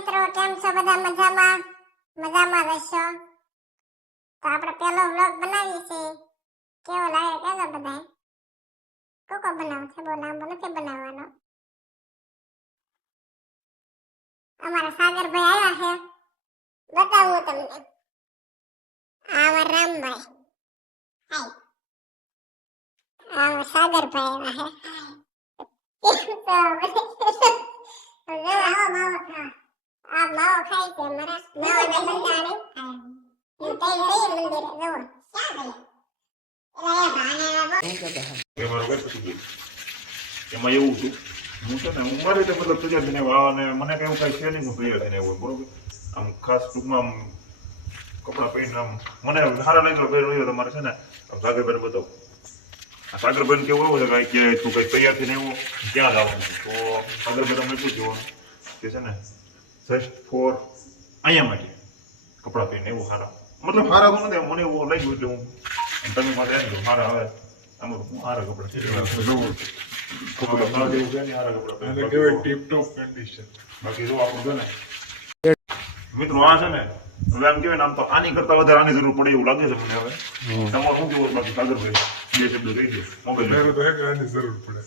મિત્રો, કેમ છો બધા? મજામાં રહેશો તો આપણે પહેલો વ્લોગ બનાવીએ છીએ. કેવો લાગે કહેજો બધાય. કોકો બનાવ છે, બહુ લાંબો નથી બનાવવાનો. અમારા સાગરભાઈ આવ્યા છે, બતાવું તમને. આ રામભાઈ, હાય. આ સાગરભાઈ આવ્યા છે. આ માવો ખાય છે મારા માવાના બંધાણે. હું તઈ ગઈ મંદિરે જવું. એમાં એવું છું હું છે ને હું મારી રીતે મતલબ તૈયાર થઈને અને મને કઈ કઈ છે નહીં હું તૈયાર થઈને આવ્યો બરોબર. આમ ખાસ ટૂંકમાં આમ કપડાં પહેરીને આમ મને સારા લાગ્યો પહેર્યો તમારે છે ને સાગરભાઈને બતાવો. સાગરભાઈને કેવું એવું છે કે તું કઈ તૈયાર થઈને આવ્યો ક્યાં જવાનું તો સાગરભાઈ તમને એટલું જોવાનું કે છે ને જસ્ટ ફોર અહીંયા માટે કપડાં પહેરીને એવું સારા મતલબ સારા તો નથી મને એવું લાગ્યું એટલે હું તમે માટે આવી સારા આવે આમાં સારા કપડાં મિત્રો આ છે ને હવે આમ કેવાય ને આમ તો આની કરતા વધારે આની જરૂર પડે એવું લાગે છે મને હવે તમારે શું કેવું બાકી સાગરભાઈ બે શબ્દ કહી દો મોબાઈલ જરૂર પડે